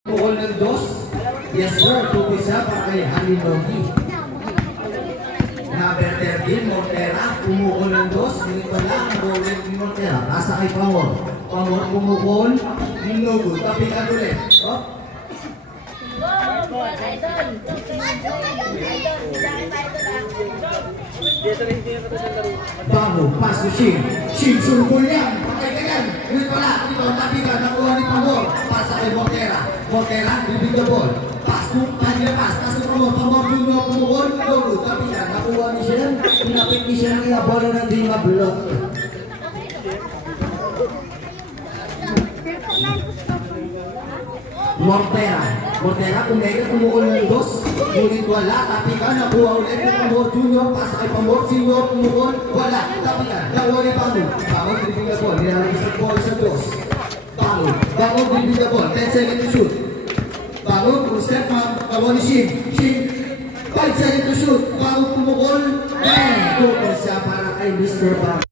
Bukol ng dos. Yes sir, tupisa para kay Hani Nogi. Number 13, Montera, pumukol ng dos. Hindi pa lang, bukol ng Montera. Nasa kay Pamor. Pamor pumukol. No good. Tapikan ulit. Oh. Bago, paso Shin. Shin, surbol yan. Patay ka yan. Ulit pala. Ito, tapikan. Nakuha ni Pamor. Pasa kay Montera. Montera, bibig na ball. Pass mo, kanya pass. Pass mo, Pamor. Pamor, pumukol. No good. Tapikan. Nakuha ni Shin. Pinapit ni Shin. Kaya bola na di mablok. Montera. Montera, kumega, kumukul ng dos. Ngunit wala. Tapikan, nakuha ulit ni Pamor Junior. Pasa kay Pamor Senior, kumukul. Wala. Tapikan, nakuha ni Pamor. Pamor, dribling na ball. Nilalagay sa ball sa dos. Pamor. Pamor, dribling na ball. 10 seconds to shoot. Pamor, full step, nakuha ni Shin. Shin. 5 seconds to shoot. Pamor, kumukul. Tukol siya para kay Mr. Pamor.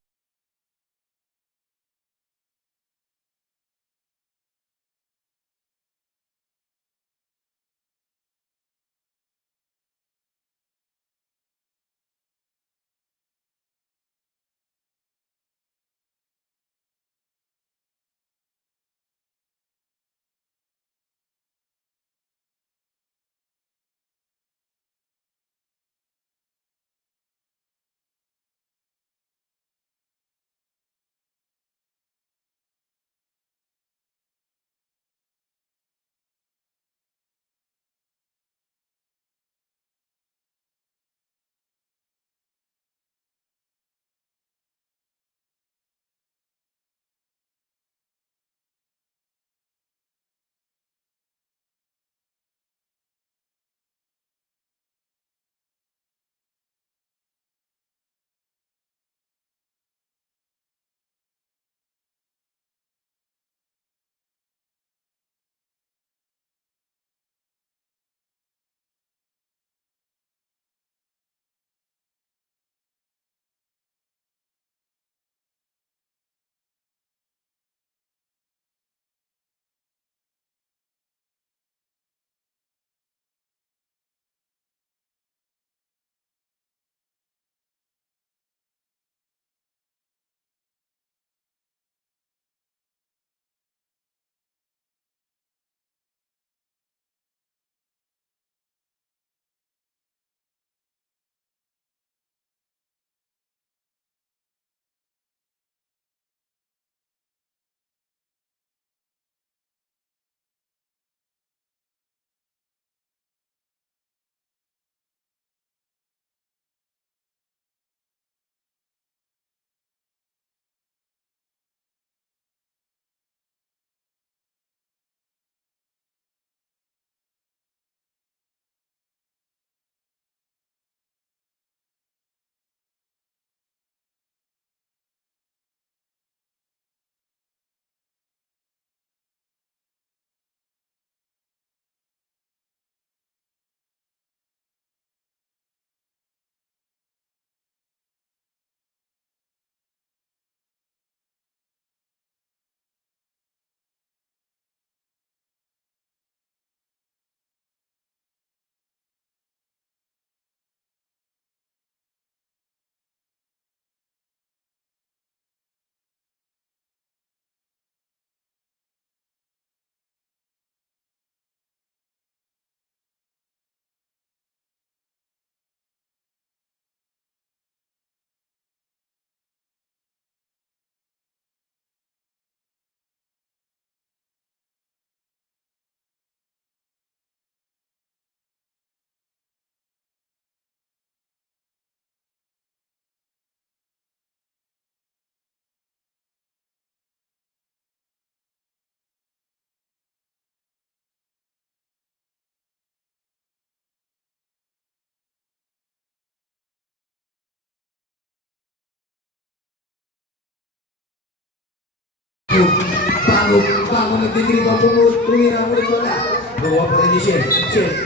Bago nagtitrip ang tumira ulit wala. Gawa pa rin ni Shen.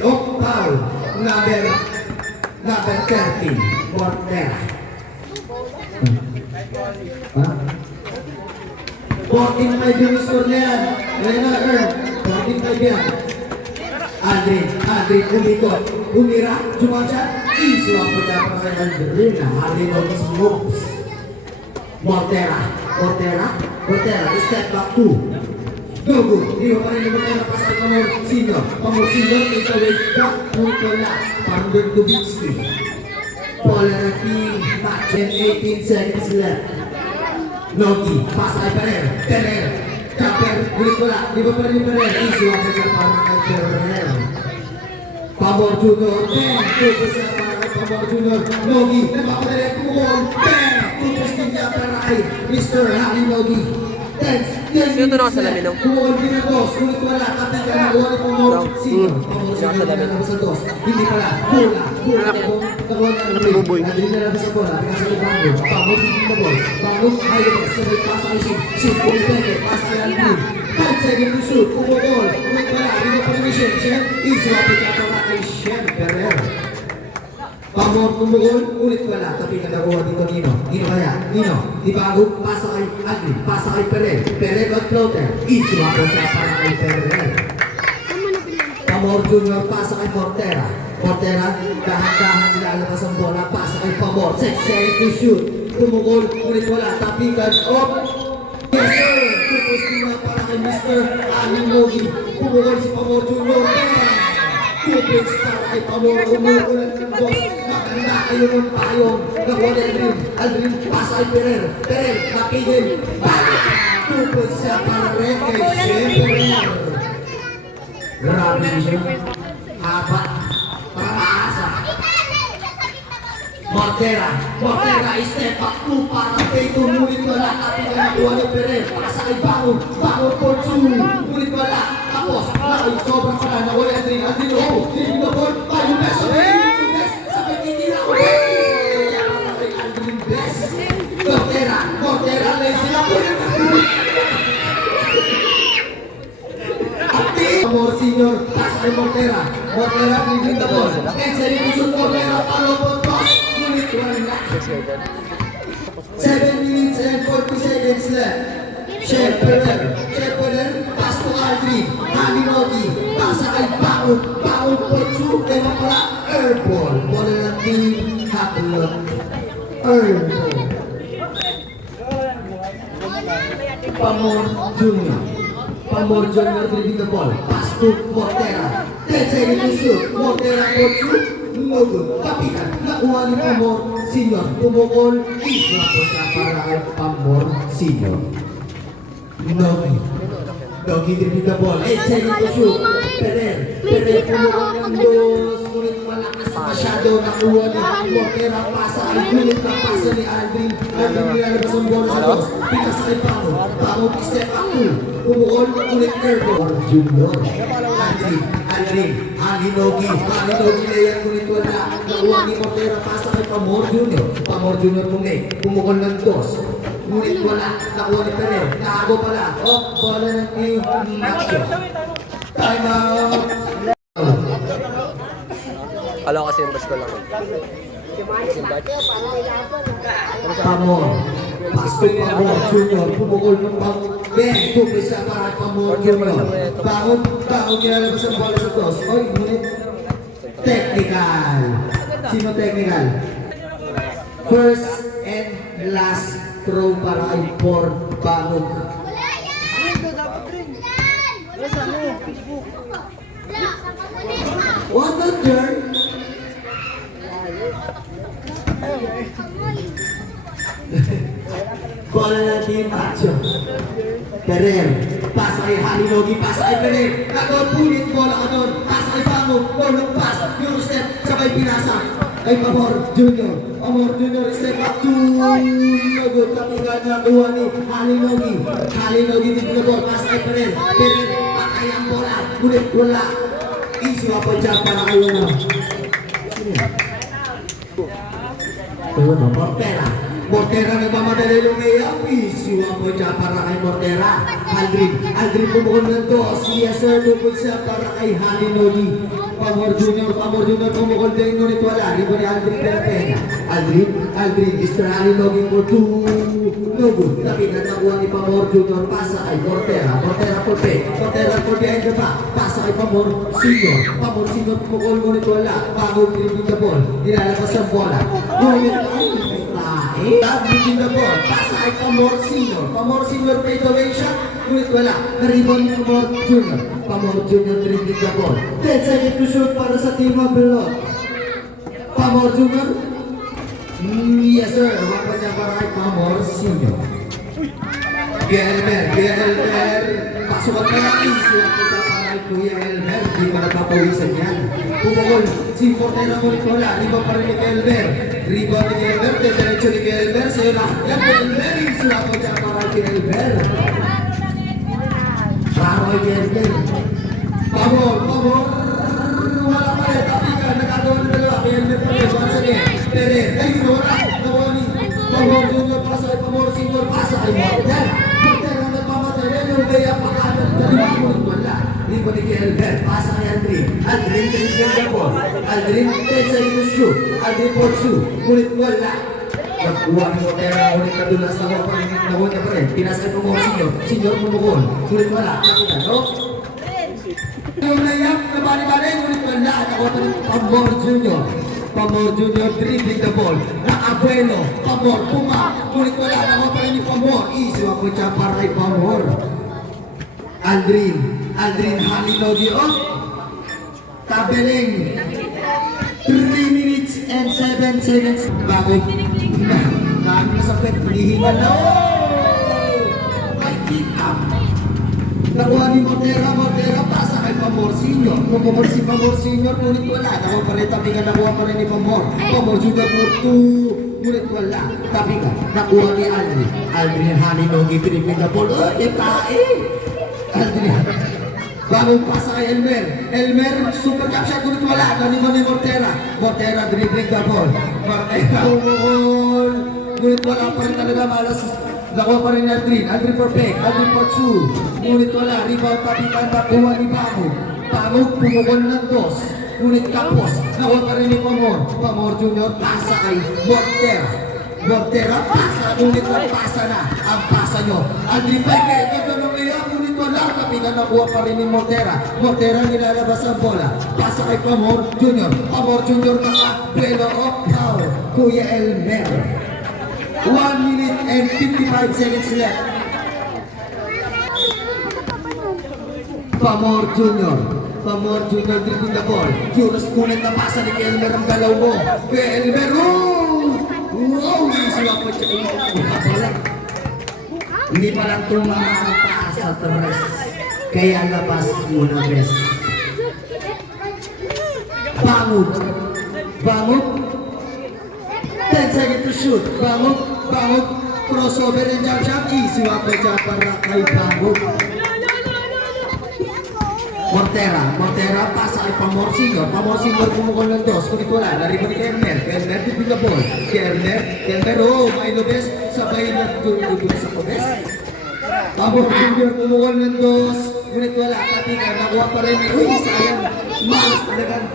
Oh, foul. Number 13. Montera. 14-5 yung score na yan. Ngayon na, Earn. 14-5 yan. Aldrin, umikot, umira, jumansya, isuwa po na para kay Aldrin, Aldrin moves. Mortera, step back 2. Go, di ba pa rin yung Mortera, pas kay Pamorcino, take away, back, wala, Pandor Dubitsky. Polarity, match, and 18 seconds left. Nogi, pass kay Pereira, Camper, ulit wala, di ba pa rin yung Pereira, isuwa po na para kay Pereira. Pamor Junior, 10, 2% para kay Pamor Junior, Nogi, nagpapadali, kumukul, 10, 2% niya para kay Mr. Harry Nogi. 10 Sino na ako sa lamin, no? kumukul din ang dos, ulit wala, kapit ka na, ulit Pamor, sino? Pamor Junior na lang sa dos, hindi pala, hula, kakuha na ng play, nadali na lang sa bola, pinasa kay Pamor, Pamor, hindi na ball, Pamor, ayaw, sabay, pasa kay Sid, ulit peke, pasa kay Aldrin, 5 seconds to shoot, kumukul, ulit wala, hindi na pa rin yung Shem, iswapit ka para kay Shem Pereira. Pamor kumukul, ulit wala, tapi ka nakuha dito Nino kaya, di bago, pasa kay Aldrin, pasa kay Pereira at floater, iswapit ka para kay Pereira. Pamor Junior, pasa kay Mortera, dahan-dahan nilalabas ang bola, pasa kay Pamor, 6 seconds to shoot, kumukul, ulit wala, tapikan, yes sir, tupusin na para kay Mr. Aling Logi, kumukul si Pamor Junior, tupis para kay Pamor, umukulan ng dos, maganda kayo ng payong, nakuha ni Aldrin, pasa kay Pereira, napigil, tupis siya para rin kay Shem. Grabe siya. Haba. Pamaasa. Mortera, step back 2 para kay tumulit wala. Kapit ka nakuha ni Pereira. Pasa kay Bangon for 2. Mulit wala. Tapos, sobrang pala. Nawala Aldrin. Hindi na ball. Yung best. Sabay kitira ko. Kay Aldrin best. Mortera. Lazy na po. Pamor Senior, pass kay Mortera, dribbling the ball, execution Mortera, follow for toss, unit 1 left. 7 minutes and 40 seconds left. Chef Pereira, pass to Aldrin, Halinogi, pasa kay Bangon for 2, kaya pala, airball, bola ng team, Hakulot, airball. Pamor Junior dribbling the ball, pass to Mortera, 10 seconds to shoot, Mortera for 2, no good, kapitan, nakuha ni Pamor Senior, tumukol, isla po siya para kay Pamor Senior. Nogi dribbling the ball, 8 seconds to shoot, Pereira tumukol ng dos, ngunit malakas masyado, nakuha ni Mortera, pasa ay gulit na pasa ni Aldrin nilalabas ang bola sa dos, pitas kay Pamor, step up 2, kumukol, ulit airball, Junior, Aldrin, Halinogi layan, ngunit wala, nakuha ni Mortera, pasa kay Pamor Junior muli, kumukol ng dos, ngunit wala, nakuha ni Pereira, nakago pala, bola ng team, time out. Alam ko kasi yung bus ko lang. Pamor, pasto Pamor Junior, pumukol ng Ben, tupisa para kay Pamor Junior. Bangon nilalabas ang bola sa dos. Ngunit technical. Sino technical? First and last throw para kay Port Bangon. What the turn? Bola na team Macho. Pereira, pasa kay Halinogi, pasa kay Pereira. Nagpulit bola ka doon. Pasa kay Bangon, long pass. Yung step, sabay pinasa. Kay Pamor Junior. Step up to Nagod. Kapingan na kuha ni Halinogi din na ball. Pasa kay Pereira. Patay ang bola. Ngunit wala. Iswa pa dyan para kayo na. Mortera, Mortera nagmamadali lumiyap. Isiwa po siya para kay Mortera. Aldrin pumukol ng dos. Yes sir, tupod siya para kay Halinoli. Pamor Junior pumukol din ngunit wala. Ribo ni Aldrin de la Peña. Aldrin, Mr. Halinoli for two. No good. Tapi nakuha ni Pamor Junior. Pasa kay Mortera for pay. Mortera for behind the back. Pasa kay Pamor Senior. Pamor Senior pumukol ngunit wala. Bagong dribbling the ball. Nilalabas ang bola. Ngunit dribbling the ball. Pasa kay Pamor Senior. Pamor Senior fadeaway shot. Ngunit wala. Naribon ni Pamor Junior. Pamor Junior dribbling the ball. 10 seconds to shoot para sa team of Belot. Pamor Junior. Yes sir. Wapa niya para kay Pamor Senior. Gelmer. Pasukan na lang. Isiwan ko sa para kay Kuya Elmer. Di pa nagpapawisan yan. Pumukol. Si Fortera ngunit wala. Riba pa rin ni Gelmer. Riba ni Gelmer. Diretso ni Gelmer. Sa'yo na. Yan Gelmer. Isiwan ko siya para kay Gelmer. Para kay Gelmer. Pamor. Wala pa rin. Tapi ka. Nagagawa na dalawa. Gelmer pa rin. Once again. Tere. Ay, wala. Nakuha ni Pamor Junior. Pasa kay Pamor Senior. Pasa kay Morten. Morten ang nagmamatay. Yung kaya pakanan. Dalawa mo rin wala. Riba ni Gelmer. Pasa kay Aldrin. Aldrin the ball. Aldrin 10 seconds to shoot. Aldrin for 2. Ngunit wala. Nagkuha ni Mortera. Ngunit nadulas na ko pa rin. Nakuha niya pa rin. Pinasa kay Pamor Senior. Senior pumukol. Ngunit wala. Nakita, no? Yung layap na bali-bali, ngunit wala. Nakuha pa rin Pamor Junior. Pamor Junior dribbling the ball. Na Abuelo. Pamor, puma. Ngunit wala. Nakuha pa rin ni Pamor. Isiwa ko siya para kay Pamor. Aldrin Halinodi on. Tabeling. 3 minutes and 7 seconds. Bakit? Dami na sa pet. Hihingal na. May kick up. Nakuha ni Mortera, pasa kay Pamor Senior. Pumukol si Pamor Senior, ngunit wala. Nakuha pa rin, tapi ka nakuha pa rin ni Pamor. Pamor Junior for 2, ngunit wala. Tapi ka, nakuha ni Aldrin Halinodi, dribbling the ball. Aldrin. Bagong pasa kay Elmer, super cap shot, ngunit wala. Naniman ni Mortera. Mortera dribbling the ball. Mortera pumukol. Ngunit wala pa rin talaga malas. Nakuha pa rin ni Aldrin for break, Aldrin for 2. Ngunit wala, rebound tapikan, nakuha ni Pamor pumukol ng dos. Ngunit kapos, nakuha pa rin ni Pamor Junior, pasa kay Mortera, pasa, ngunit pasa na ang pasa nyo. Aldrin Peke, nagtanong niya, ngunit wala, tapikan, nakuha pa rin ni Mortera. Mortera nilalabas ang bola, pasa kay Pamor Junior naka-duelo of power, Kuya Elmer. 1 minute and 55 seconds left. Pamor Junior dribbling the ball. Curious ngunit napasa ni Elmer ang galaw mo. Elmer, wow! Isiwa ko siya. Hindi pa lang tumataas sa tres. Kaya labas muna best. Bangog. 10 seconds to shoot. Bangog. Crossover and jump shot. Isiwa ko siya para kay Bangog. Mortera, pasa kay Pamor Senior pumukol ng dos. Kunit wala. Nariba ni Kelmer dribbling the ball. Kelmer, may lobes. Sabay na dulo sa lobes. Pamor Junior pumukol ng dos. Kunit wala. Tapi ka, nakuha pa rin. Sayang. Malas talagang.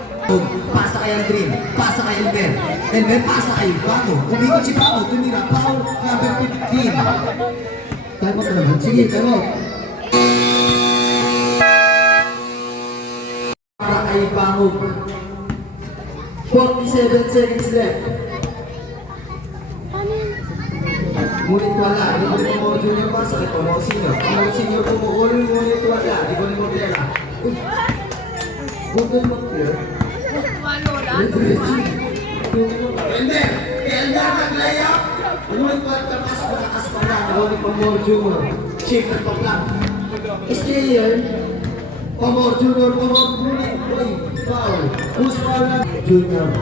Pasa kay Aldrin, pasa kay Elmer, pasa kay Bangog. Umikot si Bangog, tumira, foul number 15. Time out naman, sige, time out. Para kay Bangog. 47 seconds left. Ngunit wala, di ba ni Pamor Junior pasa kay Pamor Senior pumukol, ngunit wala, di ba ni Mortera. Bukod Mortera. Elmer nag-layup. Ngunit malakas pa lang. Ako ni Pamor Junior. Shape at pa-plan. Stay here. Pamor Junior, ngunit. Foul. Who's foul na? Junior.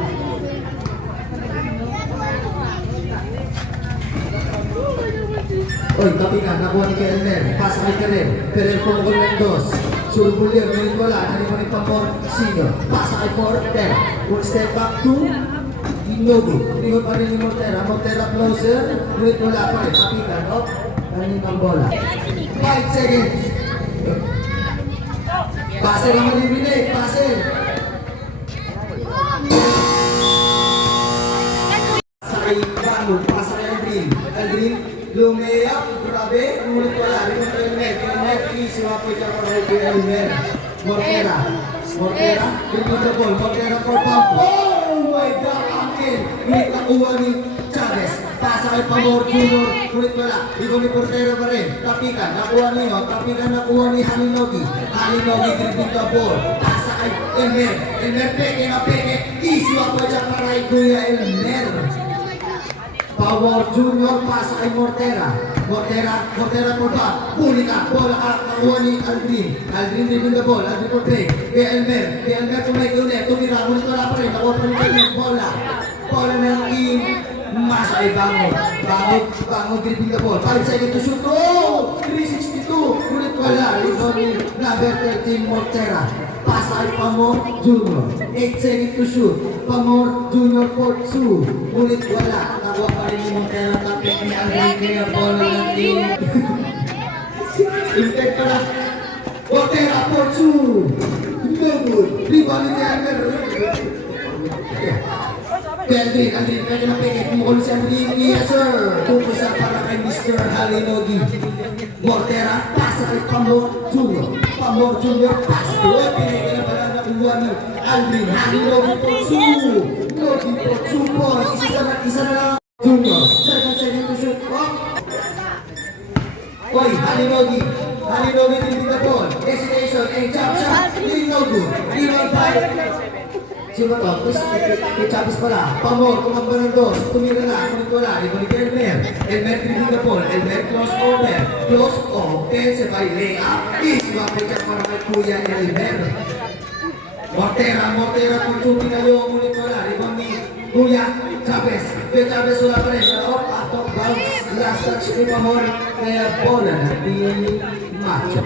Tapi ka. Nakuha ni Elmer. Pasa kay Karen pumukol ng dos. Surbulir, ngunit wala. Nariman ni Pamor Senior. Pasa kay Morten. One step back to Inogo. Tingnan pa rin ni Mortera. Mortera closer. Wait, wala pa rin. Kapitan. Oh, kanin ang bola. 5 seconds. Pase lang malibinig. Pase. Sakay Bango. Pasa kay Aldrin. Aldrin. Lumayap. Grabe. Ngunit wala. Rimon kay Elmer. Elmer. Easy. Wapoy ka pa kay Elmer. Mortera. Mortera. Rimon the ball. Mortera for pump. Oh my God. Akin. Ngunit nakuha ni Chavez. Pasa kay Pamor Junior. Ngunit wala. Ibon ni Portera pa rin. Tapikan. Nakuha niyo. Tapikan nakuha ni Halinogi. Halinogi dribbling the ball. Pasa kay Elmer. Elmer peke na peke. Easy wapoy ka pa kay Kuya Elmer. Pamor Junior. Pasa kay Mortera. Mortera po ba? Puli ka. Bola ka. Nakuha ni Aldrin. Aldrin dribbling the ball. Aldrin for play. Kay Elmer. Kay Elmer tumay ko ulit. Tumira. Ngunit wala pa rin. Nakuha pa rin Elmer. Bola. Bola ng team. Mas ay Bango. Bango dribbling the ball. 5 seconds to shoot. Oh! 362. Ngunit wala. Ito ni number 13 Mortera. Pasa ay Pamor Junior. 8 seconds to shoot. Pamor Junior for 2. Ngunit wala. Nakuha pa rin ni Mortera. Tapos ni Aldrin kaya bola ng team. Intake pa na. Mortera for 2. No good. Rebound ni Elmer. Aldrin, pwede na peke. Pumukul si Aldrin. Yes, sir. Pupusa para kay Mr. Halinogi. Mortera, pasa kay Pamor Junior. Pamor Junior, pasa. Uy, pineke na pala nakuha ni Aldrin. Halinogi po, Logi po, isa na lang. Junior, second to shoot. Uy, Halinogi din the ball. Hesitation and jump shot. No good. Rebound by sino to? Kay Chavez pala. Pamor, kumamba ng dos. Tumira na. Ngunit wala. Ibalik kay Elmer. Elmer dribbling the ball. Elmer close over. Close offensive by layup. Easy wapay ka para kay Kuya Elmer. Mortera kung shooting kayo. Ngunit wala. Rebound ni Kuya Chavez. Kuya Chavez wala pa rin. Off, out of bounds. Last touch ni Pamor. Kaya bola na di macho.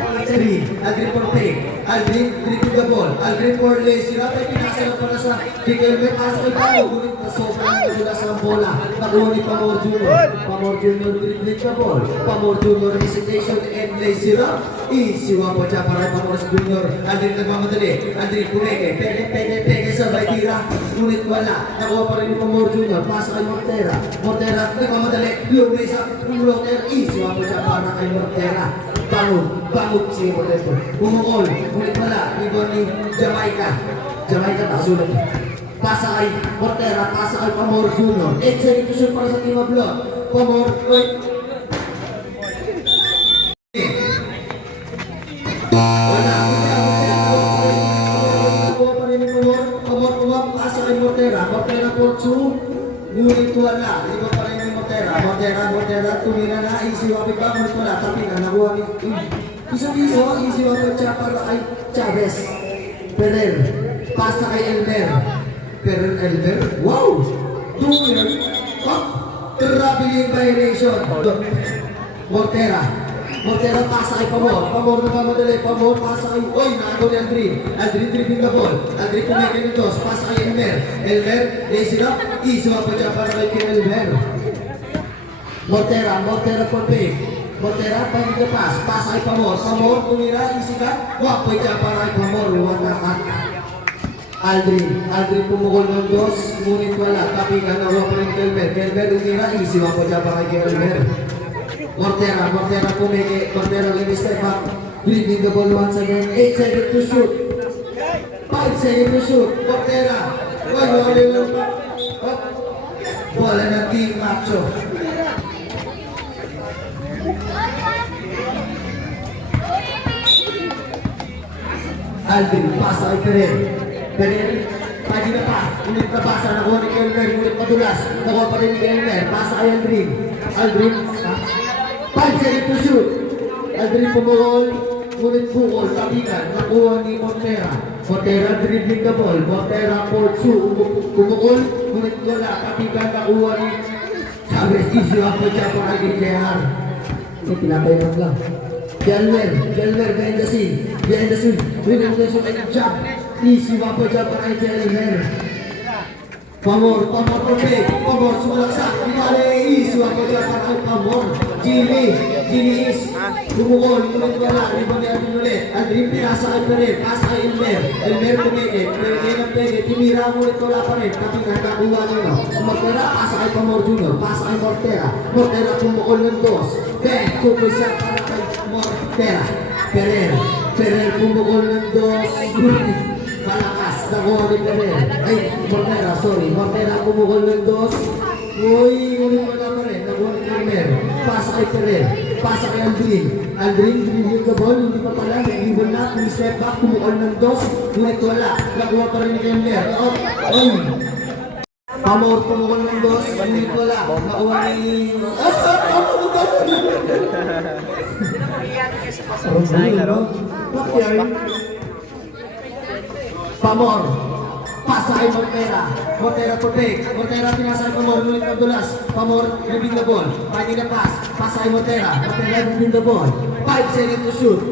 Aldrin for play. Aldrin dribbling the ball. Aldrin for lazy. Rapay pinasa lang pala sa Elmer. Pasa kay Bango. Ngunit na sobrang nagulas ng bola. Nakuha ni Pamor Junior. Pamor Junior dribbling the ball. Pamor Junior hesitation and lazy rap. Easy wapo dyan para kay Pamor Junior. Aldrin nagmamadali. Aldrin pumeke. Peke sa bay tira. Ngunit wala. Nakuha pa rin ni Pamor Junior. Pasa kay Mortera. Mortera nagmamadali. Lumay sa floater. Easy wapo dyan para kay Mortera. Bango si Mortera. Bumukol. Ngunit wala. Ibon ni Jamaica. Tasulat. Pasa kay Mortera. Pasa kay Pamor Junior. 8 seconds to shoot para sa Team of Blood. Pamor. Wala. Nakuha pa rin ni Pamor. Pamor. Pasa kay Mortera. Mortera for 2. Ngunit wala. Iba pa rin ni Mortera. Mortera. Tumira na. Easy wapit ba? Ngunit wala. Tapi na. Nakuha ni Iso, easy wapit siya para kay Chavez. Perer. Pasa kay Elmer. Elmer. Wow! Tumira. Traveling violation. Mortera pasa kay Pamor. Pamor nagmamadali. Pamor pasa kay nakago ni Aldrin. Aldrin dribbling the ball. Aldrin kumeke ng dos. Pasa kay Elmer. Lazy up. Easy wapit siya para kay Elmer. Mortera for play. Mortera, pwede ka pass. Pass kay Pamor. Pamor, tumira, easy ka. Wapoy ka para kay Pamor. Wala ka. Aldrin pumukol ng dos. Ngunit wala. Tapi ka na wapo rin Kelmer. Kelmer, tumira, easy. Wapoy ka para kay Kelmer. Mortera pumike. Mortera, let me step up. Dribbling the ball once again. 8 seconds to shoot. 5 seconds to shoot. Mortera. Bola na Team Macho. Aldrin, pasa kay Perer, pagi na pa, ulit na pasa, nakuha ni Kelmer, ulit madulas, nakuha pa rin ni Kelmer, pasa kay Aldrin, 5 seconds to shoot, Aldrin pumukol, ngunit bukol, tabigan, nakuha ni Mortera dribbling the ball, Mortera for 2, pumukol, ngunit wala, tabigan, nakuha ni Chavez, easy ako siya para kay JR, pinatay lang. Gelmer, behind the scene, winning the show and jump. Easy wapo dyan para kay Gelmer. Pamor Perfect, Pamor sumalaksak, Dimale is, wako dyan para kay Pamor. Jimmy is, bumukol, ulit wala, rebound ni Aldrin ulit. Aldrin pinasa kay Peret, pasa kay Elmer pumigit, pwede ng pwede, tinira mo ulit wala pa rin, kapag nagkakuha nyo. Mortera, pasa kay Pamor Jr., pasa kay Mortera bumukol ng dos. Bang, kumpisa para kay Mortera. Ferrer bumukol ng dos. Malakas, nakuha ni Ferrer. Ay, Mortera bumukol ng dos. Uy, ulit wala pa rin, nakuha ni Ferrer. Pasa kay Ferrer, pasa kay Aldrin, dribble the ball, hindi pa pala, dribble na, step back, bumukol ng dos. Ulit wala, nakuha pa rin ni Ferrer. Ay, Pamor pumukol ng dos, ulit wala, nakuha ni... Pamor, pasa kay Mortera Perfect, Mortera pinasa kay Pamor, ulit ng dulas, Pamor dribble the ball, pwede na pass, pasa kay Mortera dribble the ball, 5 seconds to shoot,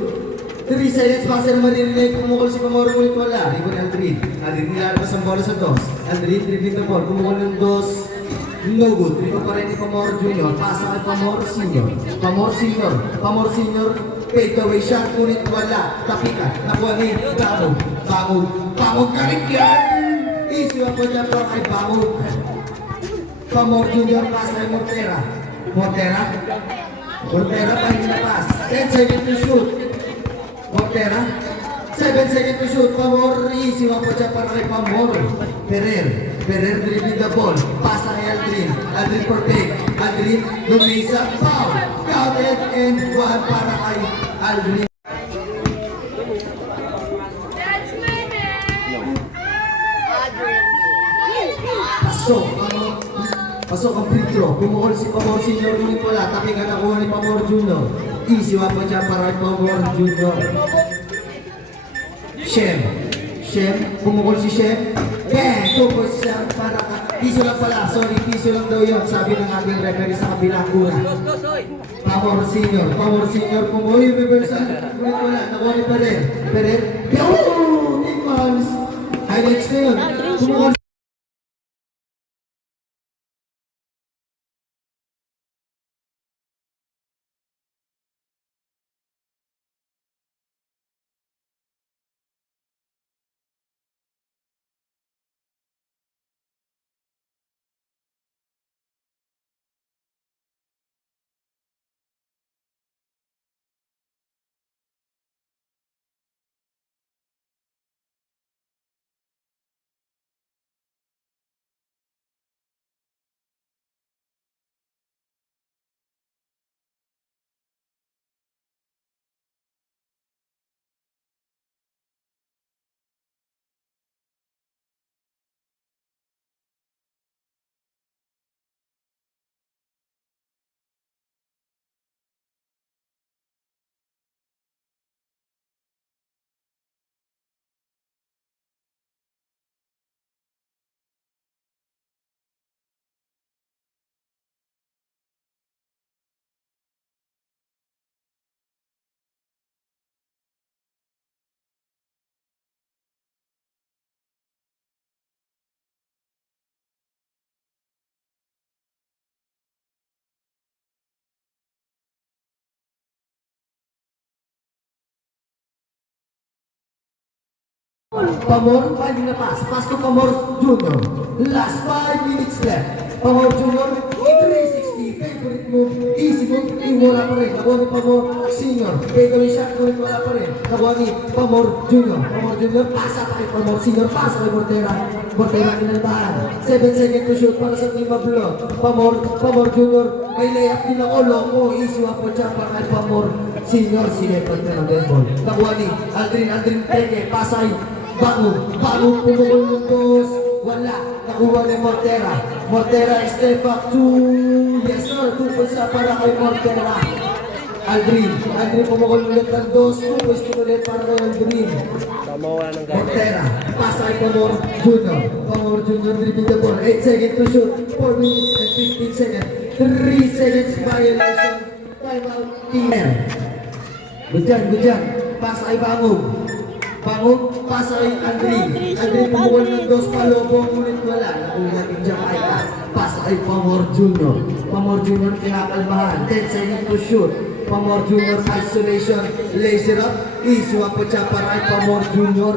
3 seconds pasa na maririnig, pumukol si Pamor, ulit wala, rebound ni Aldrin nilalabas ang bola sa dos, Aldrin dribble the ball, pumukol ng dos, no good, rebound pa rin ni Pamor Jr., pasa kay Pamor Senior, fade away shot, ngunit wala, tapikan, nakuha ni Bangog galing yan! Easy ako dyan po kay Bangog. Pamor Jr. pass kay Mortera, pa hindi na pass, 10 seconds to shoot, Mortera, 7 seconds to shoot, Pamor, easy ako dyan para kay Pamor. Ferrer dribble the ball, pasa kay Aldrin Perfect, lumisa, foul, counted, and 1 para kay Aldrin. Pasok ang free throw, pumukol si Pamor Senior, ngunit wala, taping ang nakuha ni Pamor Jr. Easy wapa dyan para kay Pamor Jr. Shem, pumukol si Shem. Bang! Tupos siya para ka. Piso lang pala, sorry, piso lang daw yun, sabi ng ating referee sa kabilang kuna. Pamor Senior, pumukol yung reversal, ngunit wala, nakuha ni Ferrer. Nichols! Highlights na yun, pumukol. Pamor, 5 na pass to Pamor Jr. Last 5 minutes left. Pamor Jr. 360, favorite move, easy move, wala pa rin. Nakuha ni Pamor Senior, favorite shot, wala pa rin. Nakuha ni Pamor Jr. Pasa pa kay Pamor Senior, pasa kay Mortera kinalbahan. 7 seconds to shoot para sa team Mablo. Pamor Jr. May layup din ang olong, easy wapo dyan para kay Pamor Senior. Sige, pagka ng dead ball. Nakuha ni Aldrin Peke, pasay. Bangog, pumukol ng dos, wala, nakuha ni Mortera, step back to, yes sir, 2 points na para kay Mortera. Aldrin pumukol ulit ng dos, 2 points ulit para kay Aldrin. Mortera, pasa kay Pamor Jr. Dribble the ball, 8 seconds to shoot, 4 minutes and 15 seconds, 3 seconds violation, time out, team. Good dyan, pasa kay Bangog. Pangog, pasa kay Aldrin. Aldrin pumukol ng dos palobong, ngunit wala. Nakuha din siya kay pasa kay Pamor Jr. Pamor Jr. kinakalmahan. 10 seconds to shoot. Pamor Jr. isolation. Laser up. Isuwa po siya para kay Pamor Jr.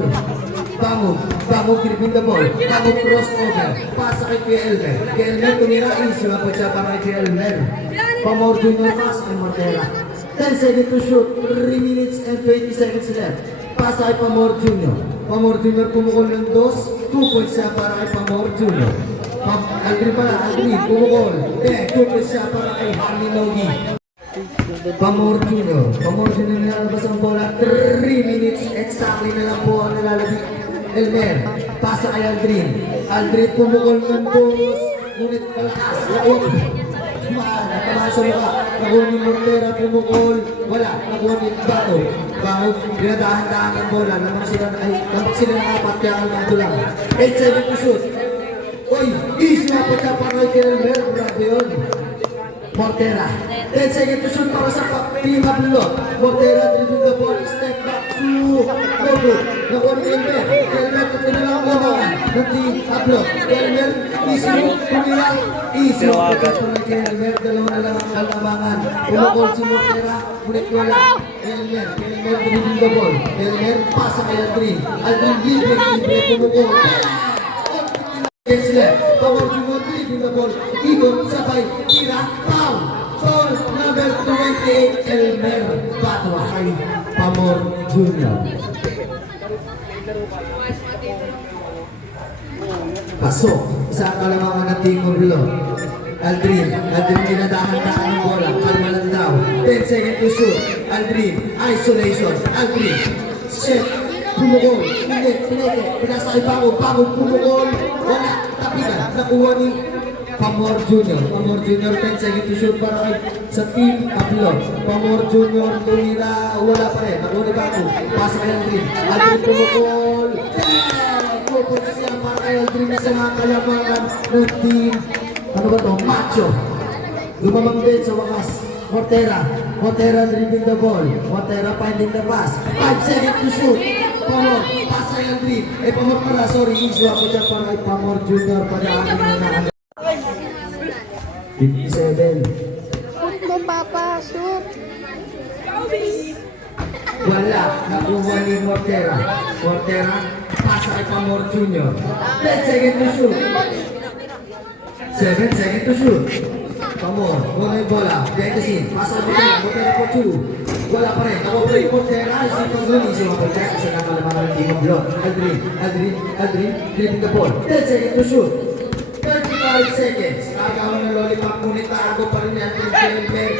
Pangog gripin the ball. Pangog crossover. Pasa kay Elmer. Elmer tumira. Isuwa po siya para kay Elmer. Pamor Jr. pasa kay Mortera. 10 seconds to shoot. 3 minutes and 20 seconds left. Pasa kay Pamor Jr. Pamor Jr. pumukol ng dos. 2 points siya para kay Pamor Jr. Aldrin pala, Aldrin pumukol. 2 points siya para kay Harley Nogi. Pamor Jr. Pamor Jr. nilalabas ang bola. 3 minutes exactly na lang po ang nalalabik. Elmer, pasa kay Aldrin. Aldrin pumukol ng dos. Ngunit palakas. Laot. Natamaan sa mukha. Nakuha ni Mortera, pumukol. Wala. Nakuha ni Bato. Bato, dinadahan-dahan ang bola. Namak sila ng apat. Kaya ang nato lang. 8-7 to shoot. Uy, easy na po siya para kay Elmer. Grabe yun. Mortera. 10 seconds to shoot para sa team Hablot. Mortera dribble the ball. Step back to Logo. Nakuha ni Elmer. Elmer tutunan ang labangan ng team Hablot. Elmer, easy tumira. Easy para kay Elmer. Dalawa na lang ang labangan. Umukol si Mortera. Ngunit wala. Elmer dribble the ball. Elmer pasa kay Aldrin. Aldrin libre pumukol. Sila, Pamor Jr. dribble the ball. Igor sabay tira. Foul. Foul number 28. Elmer Batwa kay Pamor Jr. Pasok sa kalamangan ng Team Hablot. Aldrin dinadahan-dahan ng bola. Kalma lang daw. 10 seconds to shoot. Aldrin, isolation. Aldrin, set. Pumukol. Pineke. Pinasa kay Pangog. Pumukol. Wala. Tapigan. Nakuha ni Pamor Jr. Pamor Jr. 10 seconds to shoot para kay sa Team Hablot. Pamor Jr. tumira. Wala pa rin. Nakuha ni Pangog. Pasa kay Aldrin. Aldrin pumukol. Pupot siya para kay Aldrin na sa mga kalamangan ng Team Macho. Lumamang din sa wakas. Mortera dribbling the ball. Mortera finding the pass. 5 seconds to shoot. Pamor, pass kay Aldrin. Pamor pala, sorry. Iswa ko dyan para kay Pamor Jr. Padaanin mo na. 57. Shoot mo, Papa. Shoot. Wala. Nakuha ni Mortera. Pass kay Pamor Jr. 10 seconds to shoot. 7 seconds to shoot. Pamor, wala yung bola. Behind the scene. Pass kay Mortera for 2. Wala pa rin. Nakuha ni Mortera. Isipang doon. Isipang Mortera. Isa na malaman ng Team Hablot. Aldrin. Dribbling the ball. 10 seconds to shoot. 35 seconds. Nakagawa ng lollipop. Ngunit nakago pa rin yan. Elmer.